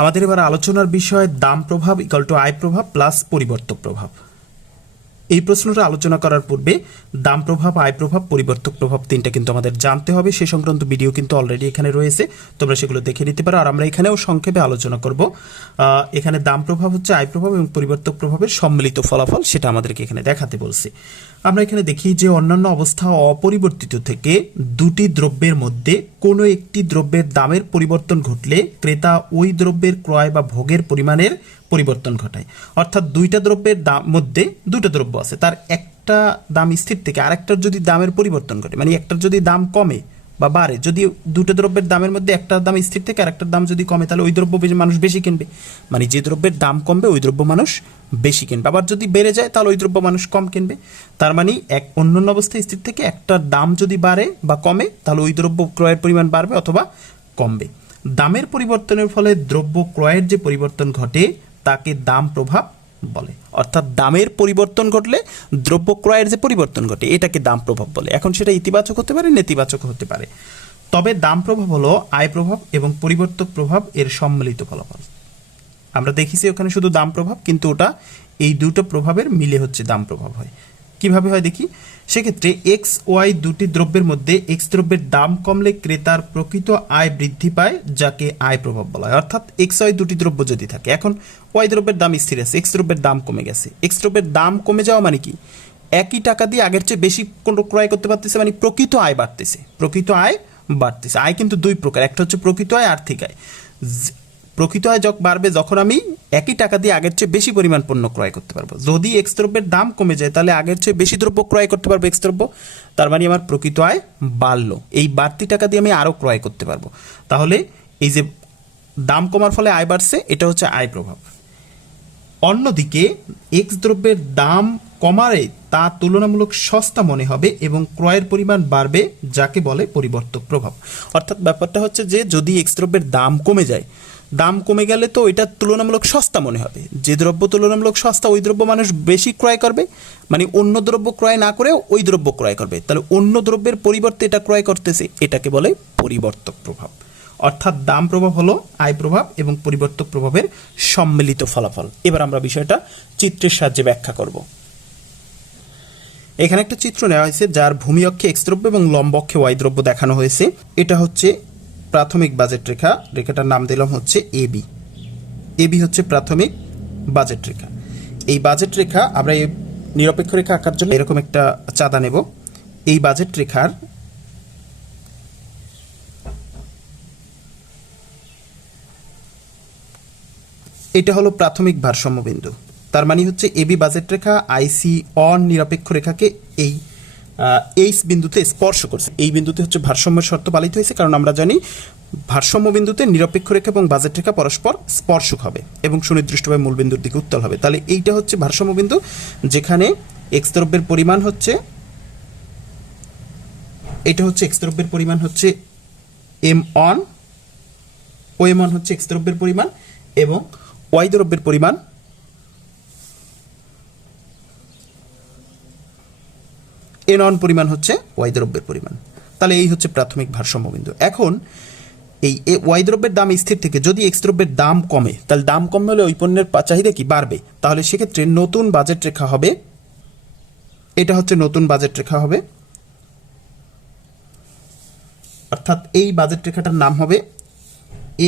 আমাদের এবার আলোচনার বিষয় দাম প্রভাব ইকাল টু আয় প্রভাব প্লাস পরিবর্তক প্রভাব। এই প্রশ্নটা আলোচনা করার পূর্বে দাম প্রভাব, আয় প্রভাব, পরিবর্তক প্রভাব তিনটা কিন্তু আমাদের জানতে হবে। সে সংক্রান্ত ভিডিও কিন্তু অলরেডি এখানে রয়েছে। তোমরা সেগুলো দেখে নিতে পারো। আর আমরা এখানেও সংক্ষেপে আলোচনা করব। এখানে দাম প্রভাব হচ্ছে, আয় প্রভাব এবং পরিবর্তক প্রভাবের সম্মিলিত ফলাফল সেটা আমাদেরকে এখানে দেখাতে বলছে। আমরা এখানে দেখি যে অন্যান্য অবস্থা অপরিবর্তিত থেকে দুটি দ্রব্যের মধ্যে কোনো একটি দ্রব্যের দামের পরিবর্তন ঘটলে ক্রেতা ওই দ্রব্যের ক্রয় বা ভোগের পরিমাণের পরিবর্তন ঘটায়। অর্থাৎ দুইটা দ্রব্যের দাম মধ্যে দুটো দ্রব্য আছে। তার একটা দাম স্থির থেকে আরেকটার যদি দামের পরিবর্তন ঘটে মানে একটার যদি দাম কমে বা বাড়ে, যদি দুটো দ্রব্যের দামের মধ্যে একটার দাম স্থির থেকে আরেকটার দাম যদি কমে, তাহলে ওই দ্রব্য মানুষ বেশি কিনবে। মানে যে দ্রব্যের দাম কমবে, ওই দ্রব্য মানুষ বেশি কিনবে। আবার যদি বেড়ে যায়, তাহলে ওই দ্রব্য মানুষ কম কিনবে। তার মানে এক অন্যান্য অবস্থায় স্থির থেকে একটার দাম যদি বাড়ে বা কমে, তাহলে ওই দ্রব্য ক্রয়ের পরিমাণ বাড়বে অথবা কমবে। দামের পরিবর্তনের ফলে দ্রব্য ক্রয়ের যে পরিবর্তন ঘটে তাকে দাম প্রভাব বলে। অর্থাৎ দামের পরিবর্তন ঘটলে দ্রব্য ক্রয়ের যে পরিবর্তন ঘটে, এটাকে দাম প্রভাব বলে। এখন সেটা ইতিবাচক হতে পারে নেতিবাচক হতে পারে। তবে দাম প্রভাব হলো আয় প্রভাব এবং পরিবর্তক প্রভাব এর সম্মিলিত ফলাফল। আমরা দেখেছি ওখানে শুধু দাম প্রভাব, কিন্তু ওটা এই দুটো প্রভাবের মিলে হচ্ছে দাম প্রভাব হয়। কীভাবে হয় দেখি? সেক্ষেত্রে এক্স ওয়াই দুটি দ্রব্যের মধ্যে এক্স দ্রব্যের দাম কমলে ক্রেতার প্রকৃত আয় বৃদ্ধি পায়, যাকে আয় প্রভাব বলা হয়। অর্থাৎ এক্স ওয়াই দুটি দ্রব্য যদি থাকে, এখন ওয়াই দ্রব্যের দাম স্থির আছে, এক্স দ্রব্যের দাম কমে গেছে। এক্স দ্রব্যের দাম কমে যাওয়া মানে কি? একই টাকা দিয়ে আগের চেয়ে বেশি কোনো ক্রয় করতে পারতেছে মানে প্রকৃত আয় বাড়তেছে। প্রকৃত আয় বাড়তেছে। আয় কিন্তু দুই প্রকার, একটা হচ্ছে প্রকৃত আয়, আর্থিক আয়। প্রকৃত আয় যখন বাড়বে যখন আমি একই টাকা দিয়ে আগের চেয়ে বেশি পরিমাণ পণ্য ক্রয় করতে পারব। যদি এক্স দ্রব্যের দাম কমে যায়, তাহলে আগের চেয়ে বেশি দ্রব্য ক্রয় করতে পারব এক্স দ্রব্য। তার মানে আমার প্রকৃত আয় বাড়লো। এই বাড়তি টাকা দিয়ে আমি আরও ক্রয় করতে পারব। তাহলে এই যে দাম কমার ফলে আয় বাড়ছে, এটা হচ্ছে আয় প্রভাব। অন্যদিকে এক্স দ্রব্যের দাম কমারে তা তুলনামূলক সস্তা মনে হবে এবং ক্রয়ের পরিমাণ বাড়বে, যাকে বলে পরিবর্তক প্রভাব। অর্থাৎ ব্যাপারটা হচ্ছে যে, যদি এক্স দ্রব্যের দাম কমে যায় দাম কমে গেলে তো এটা তুলনামূলক সস্তা মনে হবে। যে দ্রব্য তুলনামূলক সস্তা, ওই দ্রব্য মানুষ বেশি ক্রয় করবে। মানে অন্য দ্রব্য ক্রয় না করে ওই দ্রব্য ক্রয় করবে। তাহলে অন্য দ্রব্যের পরিবর্তে এটা ক্রয় করতেছে, এটাকে বলে পরিবর্তক প্রভাব। অর্থাৎ দাম প্রভাব হলো আয় প্রভাব এবং পরিবর্তক প্রভাবের সম্মিলিত ফলাফল। এবার আমরা বিষয়টা চিত্রের সাহায্যে ব্যাখ্যা করব। এখানে একটা চিত্র নেওয়া হয়েছে, যার ভূমি অক্ষে এক্স দ্রব্য এবং লম্ব অক্ষে ওয়াই দ্রব্য দেখানো হয়েছে। এটা হচ্ছে প্রাথমিক বাজেট রেখা, রেখাটার নাম দিলাম হচ্ছে এবি এবি হচ্ছে প্রাথমিক বাজেট রেখা। এই বাজেট রেখা, আমরা এই নিরপেক্ষ রেখা আঁকার জন্য এরকম একটা চাঁদা নেব। এই বাজেট রেখার এটা হলো প্রাথমিক ভারসাম্য বিন্দু তার মানে হচ্ছে এবি বাজেট রেখা আইসি অন নিরপেক্ষ রেখাকে এই এইচ বিন্দুতে স্পর্শ করছে। এই বিন্দুতে হচ্ছে ভারসাম্যের শর্ত পালিত হয়েছে, কারণ আমরা জানি ভারসাম্য বিন্দুতে নিরপেক্ষ রেখা এবং বাজেট রেখা পরস্পর স্পর্শক হবে এবং সুনির্দিষ্টভাবে মূল বিন্দুর দিকে উত্তল হবে। তাহলে এইটা হচ্ছে ভারসাম্য বিন্দু, যেখানে এক্স দ্রব্যের পরিমাণ হচ্ছে, এটা হচ্ছে এক্স দ্রব্যের পরিমাণ হচ্ছে M one O M one হচ্ছে এক্স দ্রব্যের পরিমাণ এবং ওয়াই দ্রব্যের পরিমাণ এন অন পরিমাণ হচ্ছে ওয়াই দ্রব্যের পরিমাণ। তাহলে এই হচ্ছে প্রাথমিক ভারসাম্য বিন্দু। এখন এই ওয়াই দ্রব্যের দাম স্থির থেকে যদি এক্স দ্রব্যের দাম কমে, তাহলে দাম কমে হলে ওই পণ্যের চাহিদা কি বাড়বে? তাহলে সেক্ষেত্রে নতুন বাজেট রেখা হবে। এটা হচ্ছে নতুন বাজেট রেখা হবে। অর্থাৎ এই বাজেট রেখাটার নাম হবে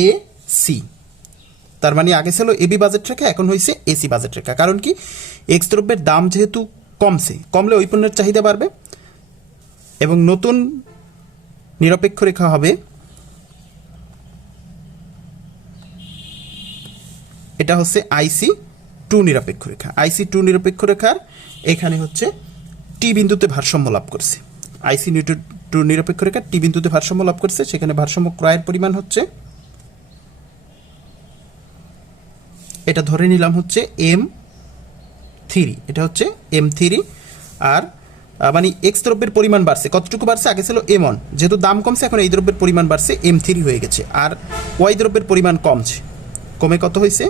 এ সি তার মানে আগে ছিল এবি বাজেট রেখা, এখন হয়েছে এসি বাজেট রেখা। কারণ কি? এক্স দ্রব্যের দাম যেহেতু কমছে। কমলে ওই পণ্যের চাহিদা বাড়বে এবং নতুন নিরপেক্ষ রেখা হবে। এটা হচ্ছে আইসি টু নিরপেক্ষ রেখা। আইসি টু নিরপেক্ষ রেখার এখানে হচ্ছে টি বিন্দুতে ভারসাম্য লাভ করছে। আইসি টু নিরপেক্ষ রেখা টি বিন্দুতে ভারসাম্য লাভ করছে। সেখানে ভারসাম্য ক্রয়ের পরিমাণ হচ্ছে এটা ধরে নিলাম হচ্ছে এম থ্রি এটা হচ্ছে এম থ্রি আর মানে এক্স দ্রব্যের পরিমাণ বাড়ছে। কতটুকু বাড়ছে? আগে ছিল এম ওয়ান যেহেতু দাম কমছে, এখন এই দ্রব্যের পরিমাণ বাড়ছে এম থ্রি হয়ে গেছে। আর ওয়াই দ্রব্যের পরিমাণ কমছে। কমে কত হয়েছে?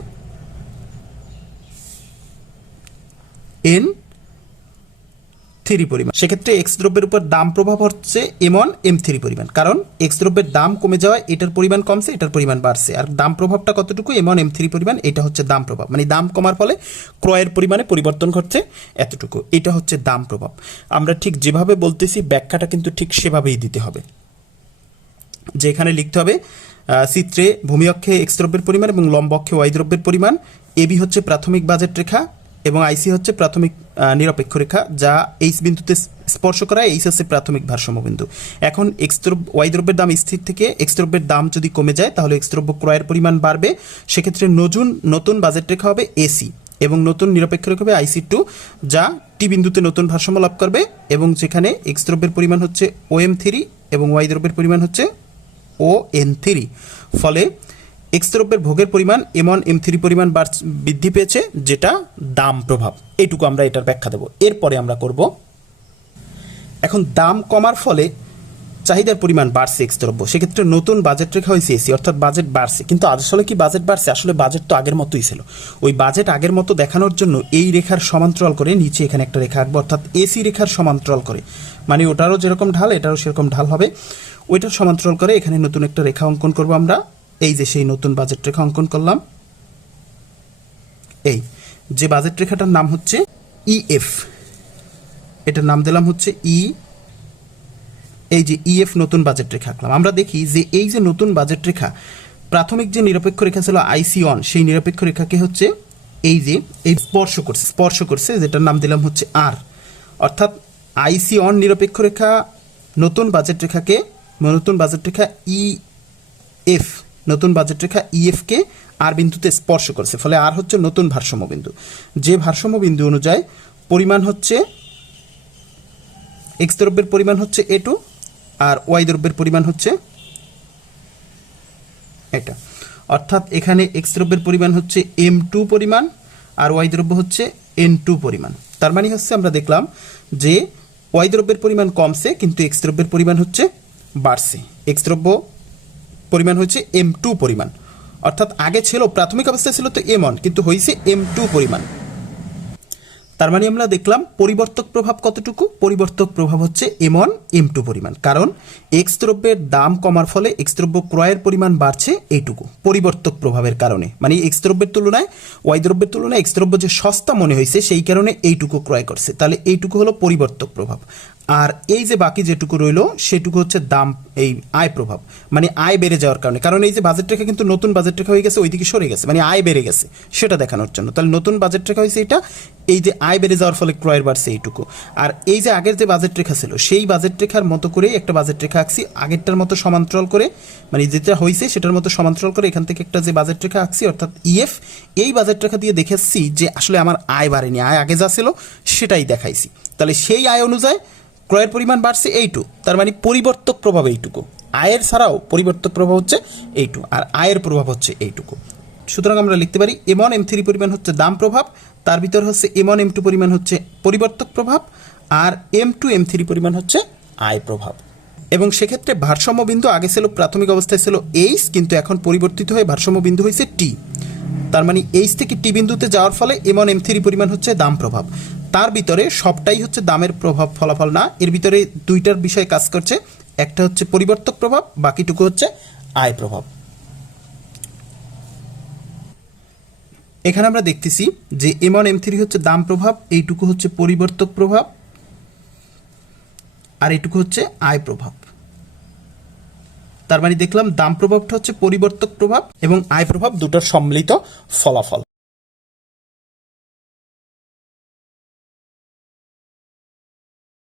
এন থ্রি পরিমাণ। সেক্ষেত্রে এক্স দ্রব্যের উপর দাম প্রভাব হচ্ছে এম ওয়ান এম থ্রি পরিমাণ। কারণ এক্স দ্রব্যের দাম কমে যাওয়ায় এটার পরিমাণ কমছে, এটার পরিমাণ বাড়ছে। আর দাম প্রভাবটা কতটুকু এম ওয়ান এম থ্রি পরিমাণ, এটা হচ্ছে দাম প্রভাব। মানে দাম কমার ফলে ক্রয়ের পরিমাণে পরিবর্তন ঘটছে এতটুকু। এটা হচ্ছে দাম প্রভাব। আমরা ঠিক যেভাবে বলতেছি, ব্যাখ্যাটা কিন্তু ঠিক সেভাবেই দিতে হবে। যে এখানে লিখতে হবে চিত্রে ভূমি অক্ষে এক্স দ্রব্যের পরিমাণ এবং লম্ব অক্ষে ওয়াই দ্রব্যের পরিমাণ। এবি হচ্ছে প্রাথমিক বাজেট রেখা। এবং আইসি হচ্ছে প্রাথমিক নিরপেক্ষ রেখা, যা এইচ বিন্দুতে স্পর্শ করায় এইচ হচ্ছে প্রাথমিক ভারসাম্য বিন্দু। এখন এক্স ওয়াই দ্রব্যের দাম স্থির থেকে এক্স দ্রব্যের দাম যদি কমে যায়, তাহলে এক্স দ্রব্য ক্রয়ের পরিমাণ বাড়বে। সেক্ষেত্রে নতুন নতুন বাজেট রেখা হবে এসি এবং নতুন নিরপেক্ষ রেখা হবে আইসি টু যা টি বিন্দুতে নতুন ভারসাম্য লাভ করবে এবং যেখানে এক্স দ্রব্যের পরিমাণ হচ্ছে ও এম থ্রি এবং ওয়াই দ্রব্যের পরিমাণ হচ্ছে ও এন থ্রি ফলে এক্স দ্রব্যের ভোগের পরিমাণ এম ওয়ান এম থ্রি পরিমাণ বৃদ্ধি পেয়েছে, যেটা দাম প্রভাব। এইটুকু আমরা এটার ব্যাখ্যা দেবো। এরপরে আমরা করব, এখন দাম কমার ফলে চাহিদার পরিমাণ বাড়ছে এক্স দ্রব্য সেক্ষেত্রে নতুন বাজেট রেখা হয়েছে এসি অর্থাৎ বাজেট বাড়ছে। কিন্তু আসলে কি বাজেট বাড়ছে? আসলে বাজেট তো আগের মতোই ছিল। ওই বাজেট আগের মতো দেখানোর জন্য এই রেখার সমান্তরাল করে নিচে এখানে একটা রেখা আঁকবো, অর্থাৎ এসি রেখার সমান্তরাল করে। মানে ওটারও যেরকম ঢাল, এটারও সেরকম ঢাল হবে। ওইটার সমান্তরাল করে এখানে নতুন একটা রেখা অঙ্কন করব আমরা। এই যে সেই নতুন বাজেট রেখা অঙ্কন করলাম। এই যে বাজেট রেখাটার নাম হচ্ছে ইএফ এটার নাম দিলাম হচ্ছে ই এই যে ইএফ নতুন বাজেট রেখা আঁকলাম। আমরা দেখি যে এই যে নতুন বাজেট রেখা, প্রাথমিক যে নিরপেক্ষ রেখা ছিল আইসি অন সেই নিরপেক্ষ রেখাকে হচ্ছে এই যে এই স্পর্শ করছে স্পর্শ করছে, যেটার নাম দিলাম হচ্ছে আর অর্থাৎ আইসি অন নিরপেক্ষ রেখা, নতুন বাজেট রেখাকে, নতুন বাজেট রেখা ই এফ নতুন বাজেট রেখা ইএফকে আর বিন্দুতে স্পর্শ করছে, ফলে আর হচ্ছে নতুন ভারসাম্য বিন্দু। যে ভারসাম্য বিন্দু অনুযায়ী পরিমাণ হচ্ছে এক্স দ্রব্যের পরিমাণ হচ্ছে এ টু আর ওয়াই দ্রব্যের পরিমাণ হচ্ছে এটা অর্থাৎ এখানে এক্স দ্রব্যের পরিমাণ হচ্ছে এম টু পরিমাণ আর ওয়াই দ্রব্য হচ্ছে এন টু পরিমাণ। তার মানে হচ্ছে আমরা দেখলাম যে ওয়াই দ্রব্যের পরিমাণ কমছে, কিন্তু এক্স দ্রব্যের পরিমাণ হচ্ছে বাড়ছে। এক্স দ্রব্য পরিমাণ হচ্ছে এম টু পরিমাণ। অর্থাৎ আগে ছিল, প্রাথমিক অবস্থায় ছিল তো এম ওয়ান কিন্তু হয়েছে এম টু পরিমাণ। তার মানে আমরা দেখলাম পরিবর্তক প্রভাব কতটুকু? পরিবর্তক প্রভাব হচ্ছে এম ওয়ান এম টু পরিমাণ। কারণ এক্স দ্রব্যের দাম কমার ফলে এক্স দ্রব্য ক্রয়ের পরিমাণ বাড়ছে এইটুকু, পরিবর্তক প্রভাবের কারণে। মানে এক্স দ্রব্যের তুলনায় ওয়াই দ্রব্যের তুলনায় এক্স দ্রব্য যে সস্তা মনে হয়েছে, সেই কারণে এইটুকু ক্রয় করছে। তাহলে এইটুকু হলো পরিবর্তক প্রভাব। আর এই যে বাকি যেটুকু রইল, সেটুকু হচ্ছে দাম, এই আয় প্রভাব। মানে আয় বেড়ে যাওয়ার কারণে। কারণ এই যে বাজেট রেখা কিন্তু নতুন বাজেট রেখা হয়ে গেছে, ওইদিকে সরে গেছে। মানে আয় বেড়ে গেছে, সেটা দেখানোর জন্য। তাহলে নতুন বাজেট রেখা হয়েছে এটা, এই যে আয় বেড়ে যাওয়ার ফলে ক্রয়ের বাড়ছে এইটুকু। আর এই যে আগের যে বাজেট রেখা ছিল, সেই বাজেট রেখার মতো করেই একটা বাজেট রেখা আঁকছি, আগেরটার মতো সমান্তরাল করে। মানে যেটা হয়েছে, সেটার মতো সমান্তরাল করে এখান থেকে একটা যে বাজেট রেখা আঁকছি, অর্থাৎ ইএফ এই বাজেট রেখা দিয়ে দেখেছি যে আসলে আমার আয় বাড়েনি। আয় আগে যা ছিল, সেটাই দেখাইছি। তাহলে সেই আয় অনুযায়ী ক্রয়ের পরিমাণ বাড়ছে এইটু, তার মানে পরিবর্তক প্রভাব এইটুকু। আয়ের ছাড়াও পরিবর্তক প্রভাব হচ্ছে এইটু, আর আয়ের প্রভাব হচ্ছে এইটুকু। সুতরাং আমরা লিখতে পারি এম ওয়ান এম থ্রি পরিমাণ হচ্ছে দাম প্রভাব, তার ভিতর হচ্ছে এম ওয়ান এম টু পরিমাণ হচ্ছে পরিবর্তক প্রভাব, আর এম টু এম থ্রি পরিমাণ হচ্ছে আয় প্রভাব। এবং সেক্ষেত্রে ভারসাম্য বিন্দু আগে ছিল, প্রাথমিক অবস্থায় ছিল এইচ কিন্তু এখন পরিবর্তিত হয়ে ভারসাম্য বিন্দু হয়েছে টি তার মানে এইচ থেকে টি বিন্দুতে যাওয়ার ফলে এম ওয়ান এম থ্রি পরিমাণ হচ্ছে দাম প্রভাব। তার ভিতরে সবটাই হচ্ছে দামের প্রভাব ফলাফল না। এর ভিতরে দুইটার বিষয় কাজ করছে। একটা হচ্ছে পরিবর্তক প্রভাব, বাকিটুকু হচ্ছে আয় প্রভাব। এখানে আমরা দেখতেছি যে এম ওয়ান এম থ্রি হচ্ছে দাম প্রভাব, এইটুকু হচ্ছে পরিবর্তক প্রভাব, আর এইটুকু হচ্ছে আয় প্রভাব। তার মানে দেখলাম দাম প্রভাবটা হচ্ছে পরিবর্তক প্রভাব এবং আয় প্রভাব দুটোর সম্মিলিত ফলাফল।